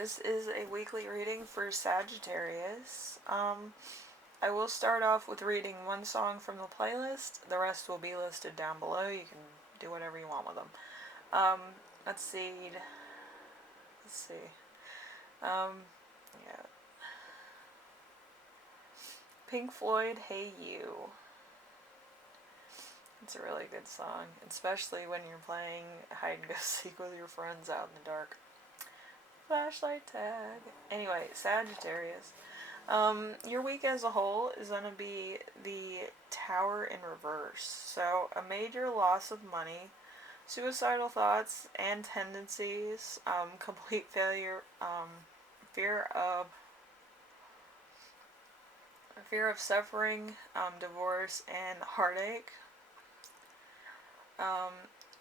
this is a weekly reading for Sagittarius. I will start off with reading one song from the playlist. The rest will be listed down below. You can do whatever you want with them. Let's see. Yeah. Pink Floyd Hey You. It's a really good song, especially when you're playing hide and go seek with your friends out in the dark. Flashlight tag. Anyway, Sagittarius. Your week as a whole is going to be the Tower in reverse. So, a major loss of money, suicidal thoughts and tendencies, complete failure, fear of suffering, divorce, and heartache.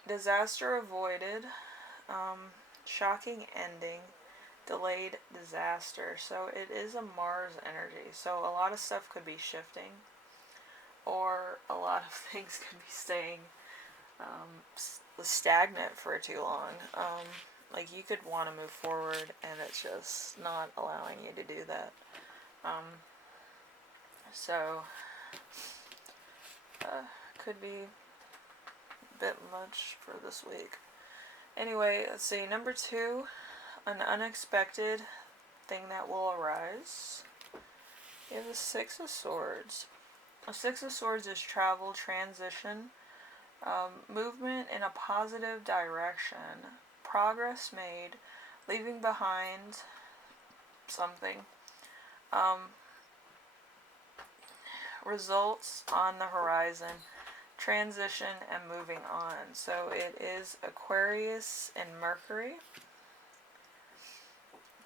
Disaster avoided, shocking ending, delayed disaster. So it is a Mars energy. So a lot of stuff could be shifting, or a lot of things could be staying stagnant for too long. Like you could want to move forward, and it's just not allowing you to do that. So could be a bit much for this week. Anyway, let's see. Number 2, an unexpected thing that will arise. You have the 6 of Swords. The 6 of Swords is travel, transition, movement in a positive direction, progress made, leaving behind something, results on the horizon, transition, and moving on. So it is Aquarius and Mercury.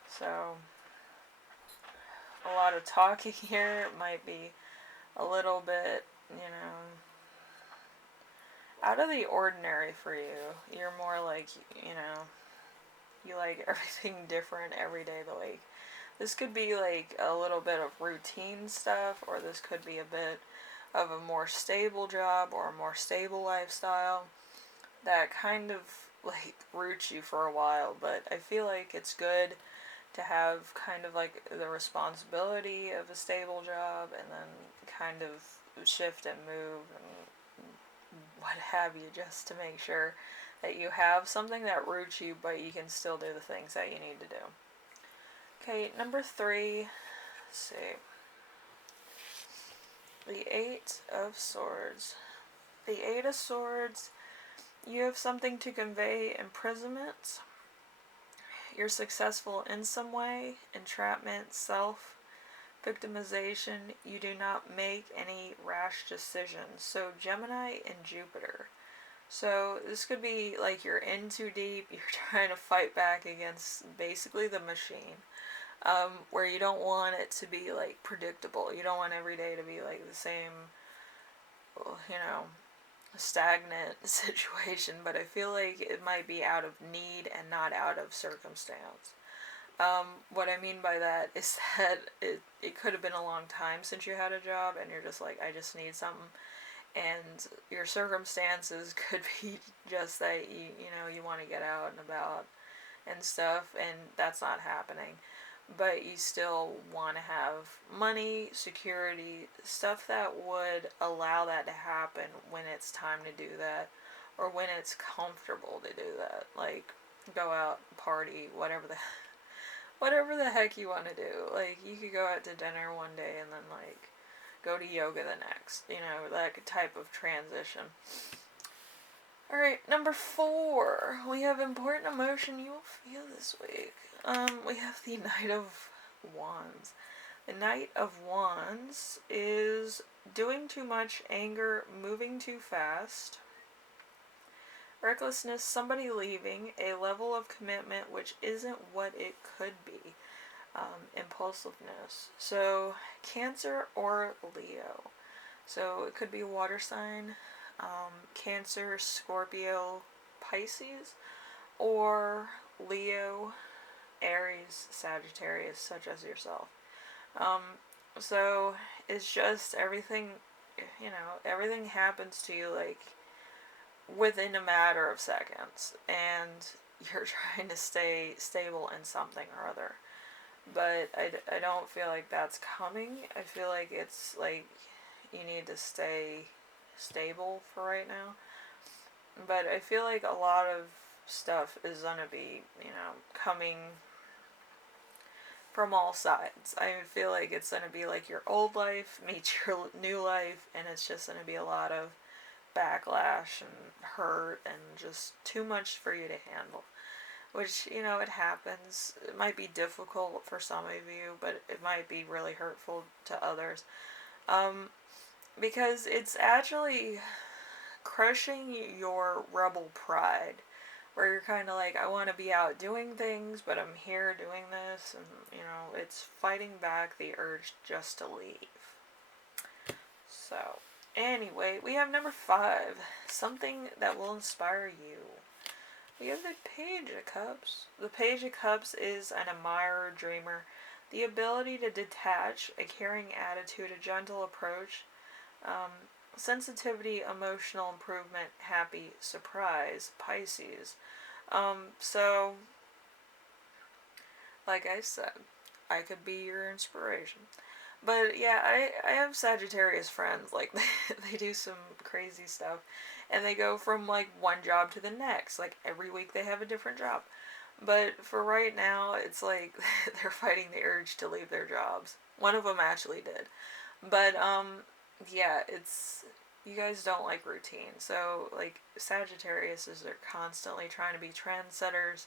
So a lot of talking here. It might be a little bit, out of the ordinary for you. You're more like, you like everything different every day of the week. This could be like a little bit of routine stuff, or this could be a bit of a more stable job or a more stable lifestyle that kind of like roots you for a while. But I feel like it's good to have kind of like the responsibility of a stable job, and then kind of shift and move and what have you, just to make sure that you have something that roots you, but you can still do the things that you need to do. Okay, number 3, let's see. The 8 of Swords. The 8 of Swords, you have something to convey: imprisonment. You're successful in some way, entrapment, self, victimization. You do not make any rash decisions. So Gemini and Jupiter. So this could be like you're in too deep, you're trying to fight back against basically the machine. Where you don't want it to be like predictable. You don't want every day to be like the same, stagnant situation, but I feel like it might be out of need and not out of circumstance. What I mean by that is that it could have been a long time since you had a job, and you're just like, I just need something. And your circumstances could be just that you want to get out and about and stuff, and that's not happening. But you still want to have money, security, stuff that would allow that to happen when it's time to do that, or when it's comfortable to do that. Like, go out, party, whatever the heck you want to do. Like, you could go out to dinner one day and then, like, go to yoga the next. That type of transition. Alright, number 4. We have important emotion you will feel this week. We have the Knight of Wands. The Knight of Wands is doing too much, anger, moving too fast, recklessness, somebody leaving, a level of commitment which isn't what it could be, impulsiveness. So Cancer or Leo. So it could be water sign, Cancer, Scorpio, Pisces, or Leo, Aries, Sagittarius, such as yourself. So it's just everything, happens to you like within a matter of seconds, and you're trying to stay stable in something or other. But I don't feel like that's coming. I feel like it's like you need to stay stable for right now. But I feel like a lot of stuff is gonna be, coming from all sides. I feel like it's gonna be like your old life meets your new life, and it's just gonna be a lot of backlash and hurt and just too much for you to handle. Which, it happens. It might be difficult for some of you, but it might be really hurtful to others. Um, because it's actually crushing your rebel pride, where you're kind of like, I want to be out doing things, but I'm here doing this, and it's fighting back the urge just to leave. So, anyway, we have number 5, something that will inspire you. We have the Page of Cups. The Page of Cups is an admirer, dreamer, the ability to detach, a caring attitude, a gentle approach, sensitivity, emotional improvement, happy, surprise, Pisces. So, like I said, I could be your inspiration. But yeah, I have Sagittarius friends. Like, they do some crazy stuff. And they go from, like, one job to the next. Like, every week they have a different job. But for right now, it's like they're fighting the urge to leave their jobs. One of them actually did. But, yeah, it's... You guys don't like routine. So, like, Sagittarius is they're constantly trying to be trendsetters,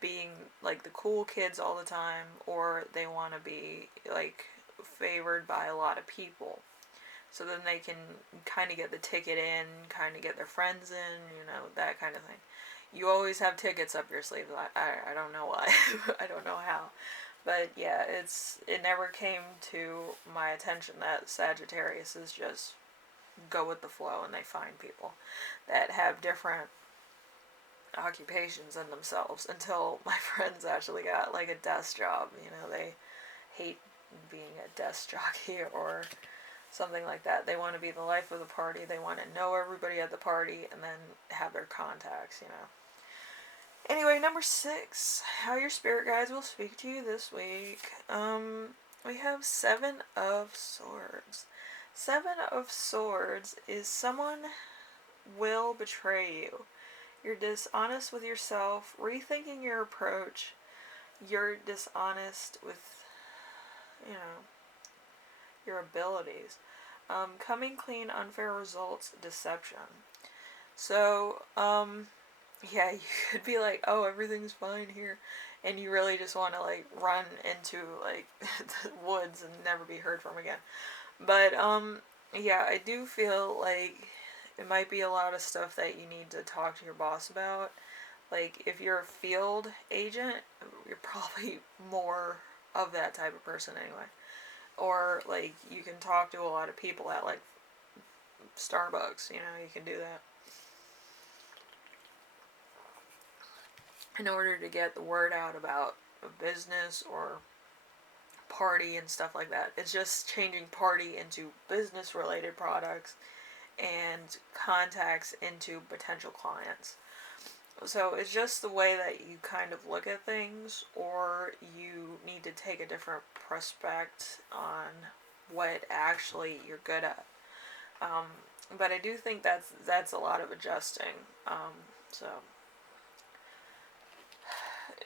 being, like, the cool kids all the time, or they want to be, like, favored by a lot of people. So then they can kind of get the ticket in, kind of get their friends in, that kind of thing. You always have tickets up your sleeve. I don't know why. I don't know how. But yeah, it never came to my attention that Sagittarius is just go with the flow, and they find people that have different occupations in themselves, until my friends actually got like a desk job. They hate being a desk jockey or something like that. They want to be the life of the party. They want to know everybody at the party and then have their contacts. Anyway, number 6, how your spirit guides will speak to you this week. We have 7 of Swords. 7 of Swords is someone will betray you. You're dishonest with yourself, rethinking your approach. You're dishonest with, your abilities. Coming clean, unfair results, deception. So, yeah, you could be like, oh, everything's fine here, and you really just want to, like, run into, like, the woods and never be heard from again. But, yeah, I do feel like it might be a lot of stuff that you need to talk to your boss about. Like, if you're a field agent, you're probably more of that type of person anyway. Or, like, you can talk to a lot of people at, like, Starbucks, you can do that. In order to get the word out about a business or party and stuff like that. It's just changing party into business-related products and contacts into potential clients. So it's just the way that you kind of look at things, or you need to take a different perspective on what actually you're good at. But I do think that's a lot of adjusting. So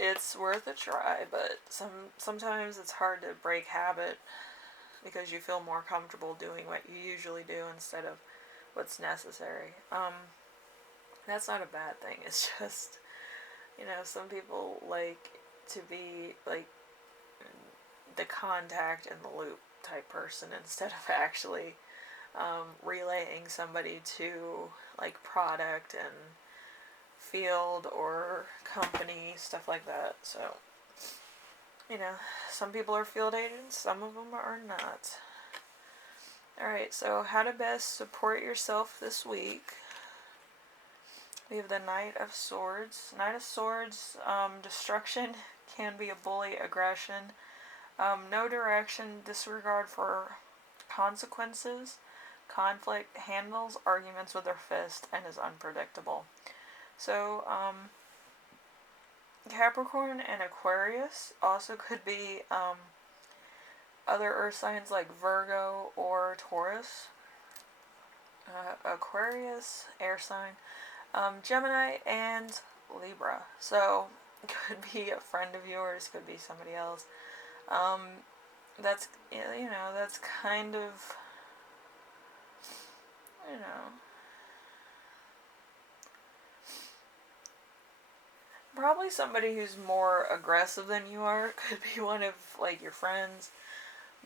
it's worth a try, but sometimes it's hard to break habit because you feel more comfortable doing what you usually do instead of what's necessary. That's not a bad thing. It's just, some people like to be like the contact in the loop type person instead of actually relaying somebody to like product and field or company, stuff like that. So, some people are field agents, some of them are not. Alright, so how to best support yourself this week. We have the Knight of Swords. Knight of Swords, destruction can be a bully, aggression, no direction, disregard for consequences, conflict, handles arguments with their fist, and is unpredictable. So, Capricorn and Aquarius also could be other earth signs like Virgo or Taurus. Aquarius, air sign, Gemini, and Libra. So, could be a friend of yours, could be somebody else. Um, that's, that's kind of, you know, probably somebody who's more aggressive than you are. Could be one of, like, your friends.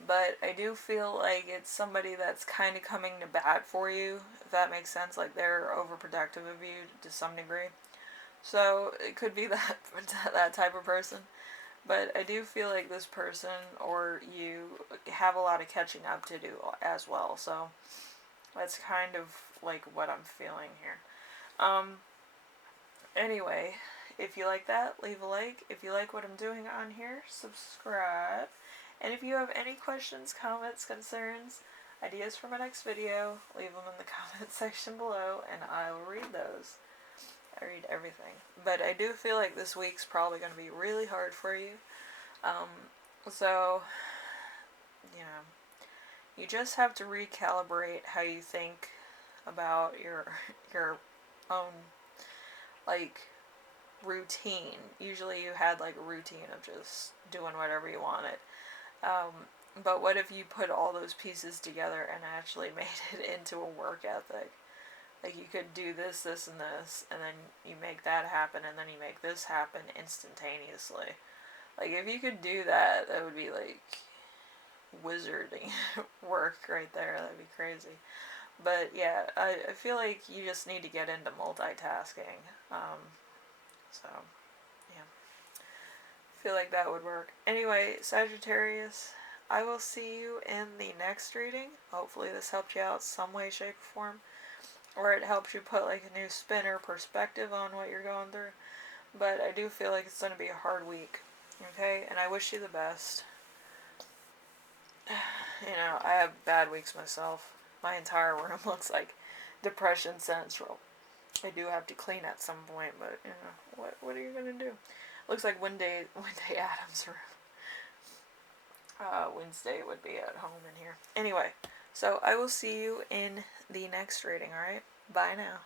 But I do feel like it's somebody that's kind of coming to bat for you, if that makes sense. Like, they're overprotective of you to some degree. So it could be that that type of person. But I do feel like this person or you have a lot of catching up to do as well. So that's kind of like what I'm feeling here. Um, anyway, if you like that, leave a like. If you like what I'm doing on here, subscribe. And if you have any questions, comments, concerns, ideas for my next video, leave them in the comment section below and I will read those. I read everything. But I do feel like this week's probably going to be really hard for you. So, you know, you just have to recalibrate how you think about your own, like, routine. Usually you had, like, a routine of just doing whatever you wanted. But what if you put all those pieces together and actually made it into a work ethic? Like, you could do this, this, and this, and then you make that happen, and then you make this happen instantaneously. Like, if you could do that, that would be, like, wizarding work right there. That'd be crazy. But, yeah, I feel like you just need to get into multitasking. So, yeah. I feel like that would work. Anyway, Sagittarius, I will see you in the next reading. Hopefully this helped you out some way, shape, or form. Or it helps you put, like, a new spin or perspective on what you're going through. But I do feel like it's going to be a hard week. Okay? And I wish you the best. You know, I have bad weeks myself. My entire room looks like Depression Central. I do have to clean at some point, but, you know, what are you going to do? Looks like Wednesday Adams' room. Wednesday would be at home in here. Anyway, so I will see you in the next reading, alright? Bye now.